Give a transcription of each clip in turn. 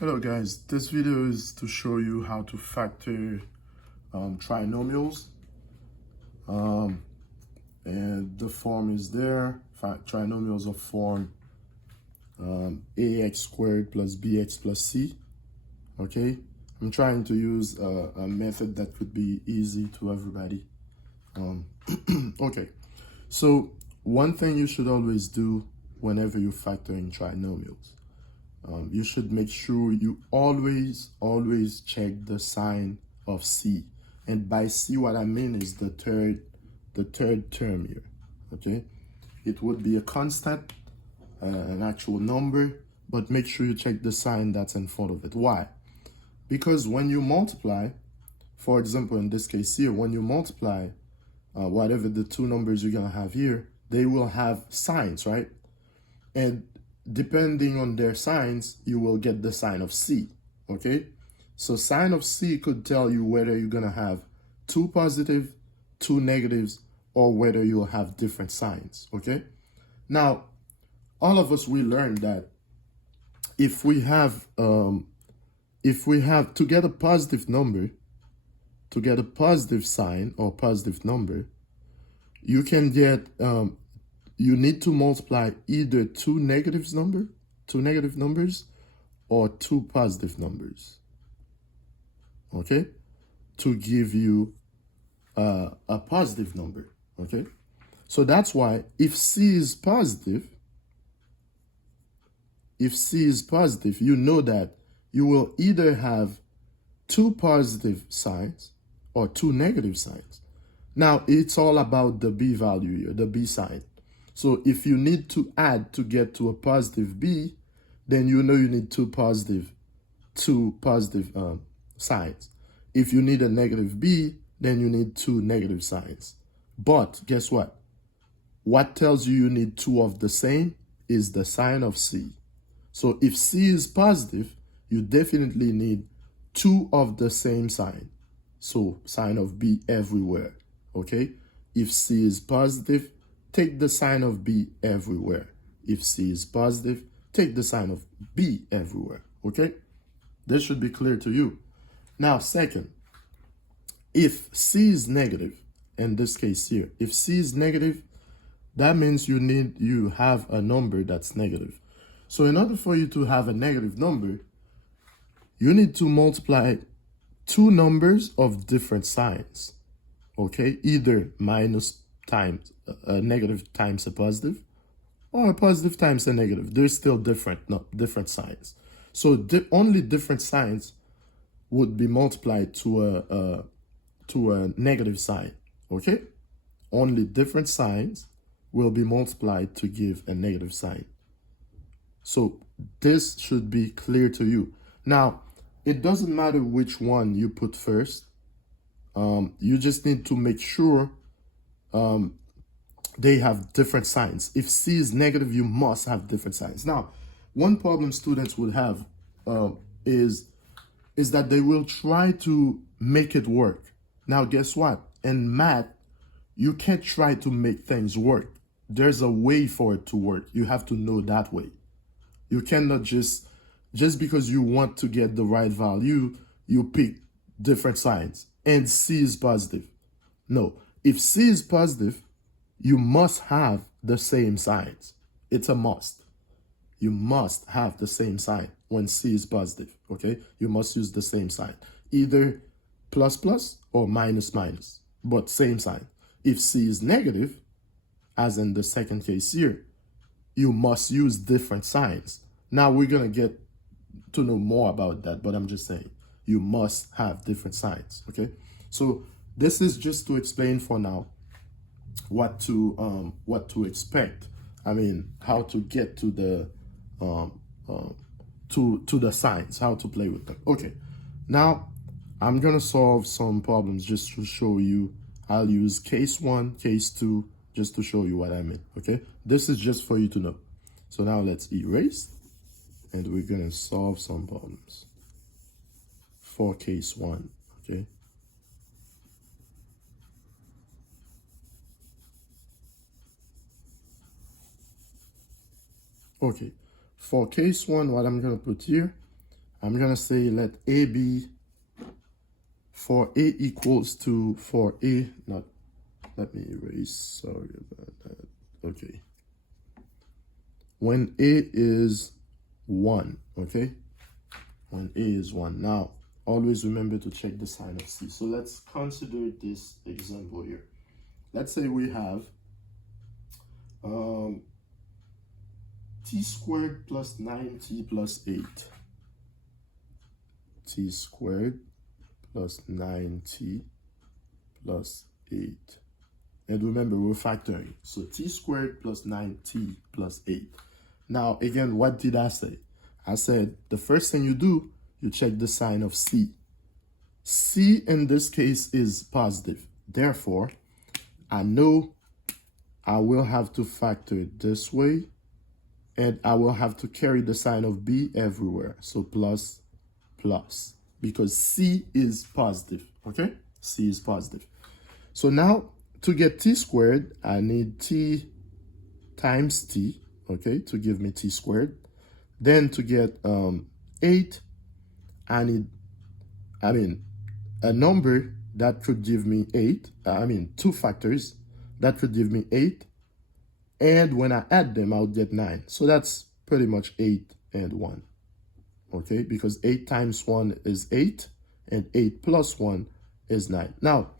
Hello guys, this video is to show you how to factor trinomials, and the form is there. Trinomials of form ax squared plus bx plus c. Okay, I'm trying to use a method that would be easy to everybody. Okay, so one thing you should always do whenever you're factoring trinomials, you should make sure you always check the sign of C. And by C, what I mean is the third term here. Okay, it would be a constant, an actual number, but make sure you check the sign that's in front of it. Why? Because when you multiply, for example, in this case here, when you multiply whatever the two numbers you're gonna have here, they will have signs, right? And depending on their signs, you will get the sign of C, okay? So sign of C could tell you whether you're gonna have two positive, two negatives, or whether you'll have different signs, okay? Now, all of us, we learned that if we have to get a positive number, to get a positive sign or positive number, you can get you need to multiply either two negative numbers or two positive numbers, okay, to give you a positive number, okay? So that's why if C is positive, you know that you will either have two positive signs or two negative signs. Now, it's all about the B value here, the B sign. So if you need to add to get to a positive B, then you know you need two positive signs. If you need a negative B, then you need two negative signs. But guess what? What tells you need two of the same is the sign of C. So if C is positive, you definitely need two of the same sign. So sign of B everywhere, okay? If C is positive, take the sign of B everywhere. If C is positive, take the sign of B everywhere, okay? This should be clear to you. Now, second, if C is negative, in this case here, if C is negative, that means you have a number that's negative. So in order for you to have a negative number, you need to multiply two numbers of different signs, okay? Either minus times a negative times a positive, or a positive times a negative. They're still different signs. So only different signs would be multiplied to a negative sign, okay? Only different signs will be multiplied to give a negative sign. So this should be clear to you. Now, it doesn't matter which one you put first. You just need to make sure they have different signs. If C is negative, you must have different signs. Now, one problem students would have is that they will try to make it work. Now, guess what? In math, you can't try to make things work. There's a way for it to work. You have to know that way. You cannot just because you want to get the right value, you pick different signs and C is positive. No, if C is positive, you must have the same signs. It's a must. You must have the same sign when C is positive, okay? You must use the same sign, either plus plus or minus minus, but same sign. If C is negative, as in the second case here, you must use different signs. Now we're gonna get to know more about that, but I'm just saying you must have different signs, okay? So this is just to explain for now what to expect. I mean, how to get to the to the signs, how to play with them. Okay, now I'm gonna solve some problems just to show you. I'll use case 1, case 2, just to show you what I mean, okay? This is just for you to know. So now let's erase, and we're gonna solve some problems for case 1, okay? Okay, for case 1, what I'm gonna put here, I'm going to say let A be for A equals to, for A, not, let me erase, sorry about that. Okay. When A is 1, okay? When A is 1. Now, always remember to check the sign of C. So let's consider this example here. Let's say we have t squared plus 9t plus 8. T squared plus 9t plus 8. And remember, we're factoring. So t squared plus 9t plus 8. Now, again, what did I say? I said the first thing you do, you check the sign of C. C in this case is positive. Therefore, I know I will have to factor it this way, and I will have to carry the sign of B everywhere. So plus, plus, because C is positive, okay? C is positive. So now, to get t squared, I need t times t, okay, to give me t squared. Then to get 8, I need, a number that could give me 8, two factors that could give me 8. And when I add them, I'll get 9. So that's pretty much 8 and 1, okay? Because 8 times 1 is 8, and 8 plus 1 is 9. Now,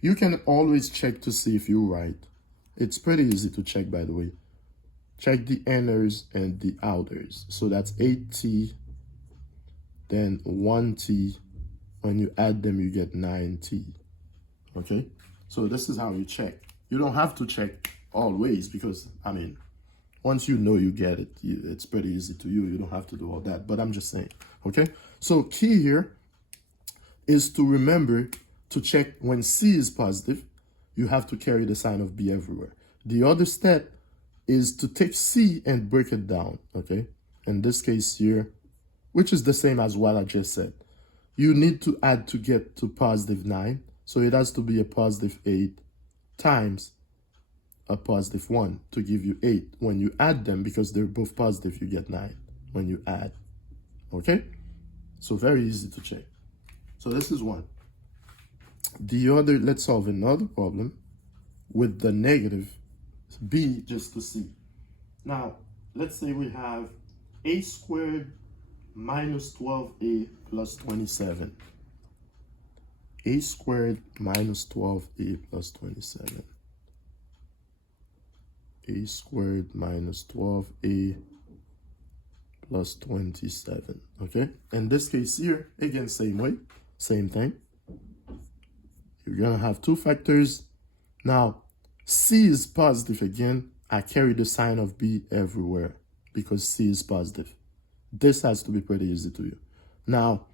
you can always check to see if you're right. It's pretty easy to check, by the way. Check the inners and the outers. So that's 8t, then 1t. When you add them, you get 9t. Okay? So this is how you check. You don't have to check always because, once you know you get it, it's pretty easy to you. You don't have to do all that. But I'm just saying. Okay? So key here is to remember to check when C is positive, you have to carry the sign of B everywhere. The other step is to take C and break it down, okay? In this case here, which is the same as what I just said. You need to add to get to positive 9, so it has to be a positive 8 times a positive 1 to give you 8. When you add them, because they're both positive, you get 9 when you add, okay? So very easy to check. So this is one. The other, let's solve another problem with the negative B just to see. Now, let's say we have a squared minus 12a plus 27. A squared minus 12a plus 27. A squared minus 12a plus 27. Okay? In this case here, again, same way, same thing. You're going to have two factors. Now, C is positive again. I carry the sign of B everywhere because C is positive. This has to be pretty easy to you. Now,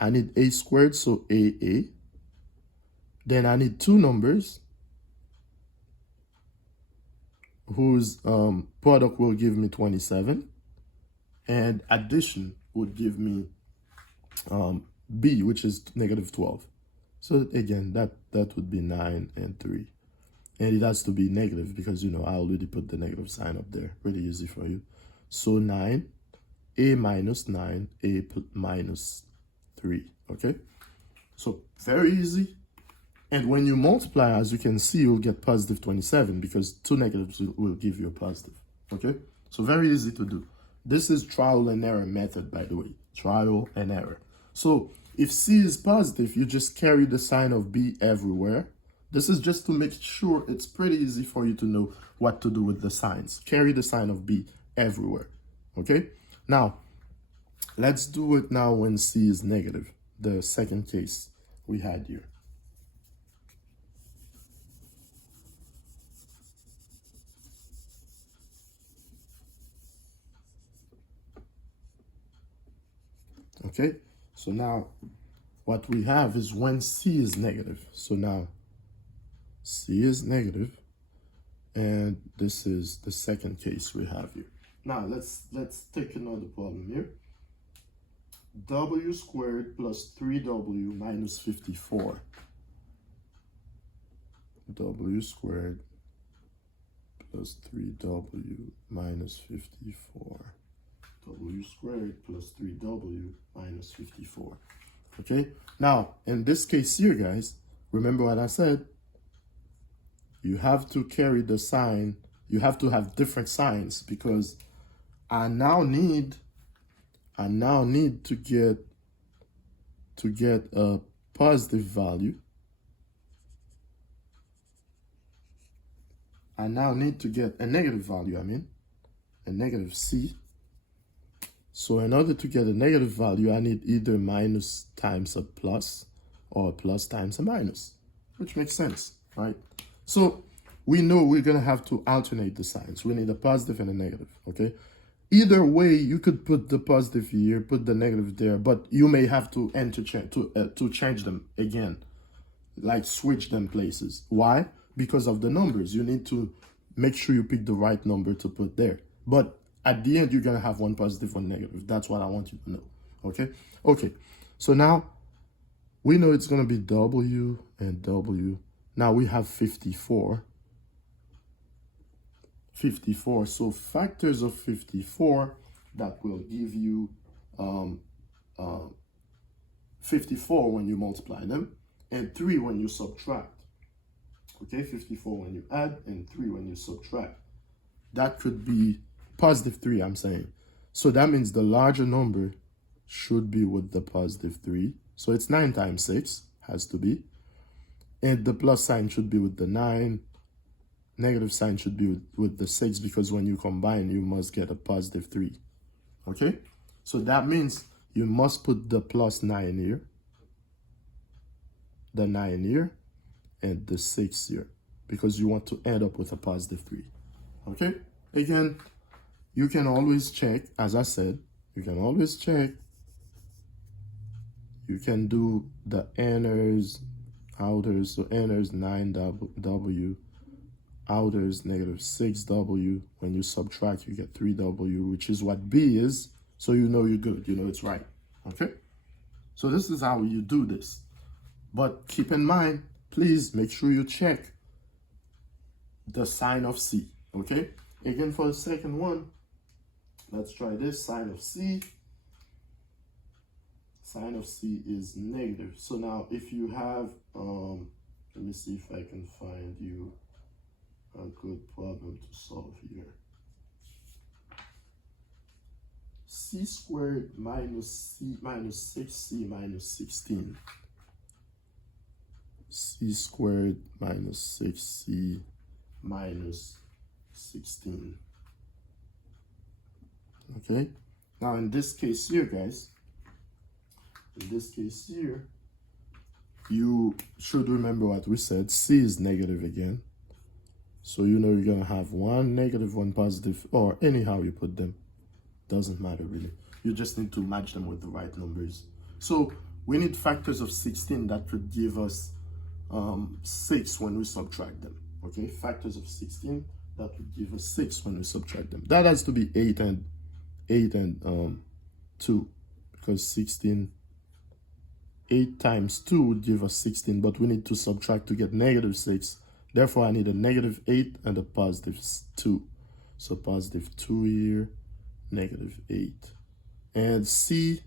I need a squared, so AA. Then I need two numbers whose product will give me 27. And addition would give me B, which is negative 12. So again, that would be 9 and 3. And it has to be negative because, I already put the negative sign up there. Pretty easy for you. So 9, A minus 9, A minus 3. Okay? So very easy. And when you multiply, as you can see, you'll get positive 27 because two negatives will give you a positive. Okay? So very easy to do. This is trial and error method, by the way. Trial and error. So if C is positive, you just carry the sign of B everywhere. This is just to make sure it's pretty easy for you to know what to do with the signs. Carry the sign of B everywhere. Okay? Now, let's do it now when C is negative. The second case we had here. Okay? So now, what we have is when C is negative. So now, C is negative, and this is the second case we have here. Now, let's take another problem here. W squared plus 3w minus 54. W squared plus 3w minus 54. w squared plus 3w minus 54. Okay, now in this case here, guys, remember what I said? You have to carry the sign, you have to have different signs, because I now need to get a positive value. I now need to get a negative value, a negative c. So in order to get a negative value, I need either minus times a plus or a plus times a minus, which makes sense, right? So we know we're going to have to alternate the signs. We need a positive and a negative, okay? Either way, you could put the positive here, put the negative there, but you may have to interchange, to change them again, like switch them places. Why? Because of the numbers. You need to make sure you pick the right number to put there. But at the end, you're going to have one positive, one negative. That's what I want you to know, okay? Okay, so now we know it's going to be W and W. Now we have 54. 54, so factors of 54, that will give you 54 when you multiply them, and 3 when you subtract. Okay, 54 when you add, and 3 when you subtract. That could be positive 3, I'm saying. So that means the larger number should be with the positive 3. So it's 9 times 6, has to be. And the plus sign should be with the 9. Negative sign should be with the 6, because when you combine, you must get a positive 3. Okay? So that means you must put the plus 9 here, the 9 here, and the 6 here, because you want to end up with a positive 3. Okay? Again, you can always check, as I said, you can always check. You can do the inners, outers, so inners 9w, outers negative 6w. When you subtract, you get 3w, which is what b is, so you know you're good, you know it's right. Okay? So this is how you do this. But keep in mind, please make sure you check the sign of c. Okay? Again, for the second one, let's try this. Sign of c. Sign of c is negative. So now if you have, let me see if I can find you a good problem to solve here. C squared minus c minus 6c minus 16. C squared minus 6c minus 16. Okay? Now in this case here, guys, in this case here, you should remember what we said. C is negative again. So you know you're going to have one negative, one positive, or anyhow you put them. Doesn't matter really. You just need to match them with the right numbers. So we need factors of 16 that could give us 6 when we subtract them. Okay, factors of 16 that would give us 6 when we subtract them. That has to be 8 and 2, because 16, 8 times 2 would give us 16, but we need to subtract to get negative 6. Therefore, I need a negative 8 and a positive 2. So positive 2 here, negative 8. And C,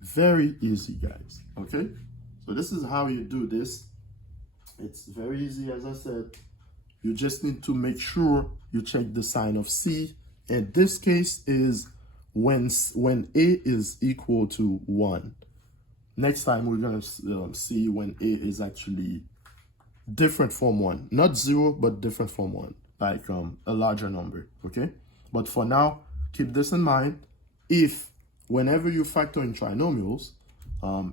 very easy, guys, okay? So this is how you do this. It's very easy, as I said. You just need to make sure you check the sign of C. And this case is when A is equal to 1. Next time, we're going to see when A is actually different from 1. Not 0, but different from 1. Like a larger number, okay? But for now, keep this in mind. If, whenever you factor in trinomials,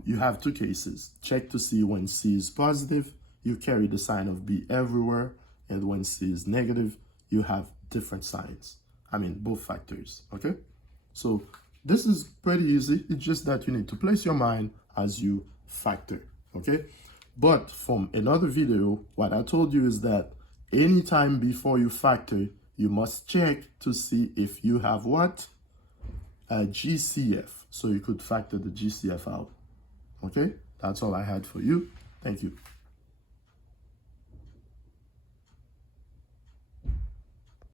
you have 2 cases. Check to see when C is positive, you carry the sign of B everywhere. And when C is negative, you have different signs. I mean, both factors, okay? So this is pretty easy. It's just that you need to place your mind as you factor, okay? But from another video, what I told you is that anytime before you factor, you must check to see if you have what? A GCF. So you could factor the GCF out, okay? That's all I had for you. Thank you.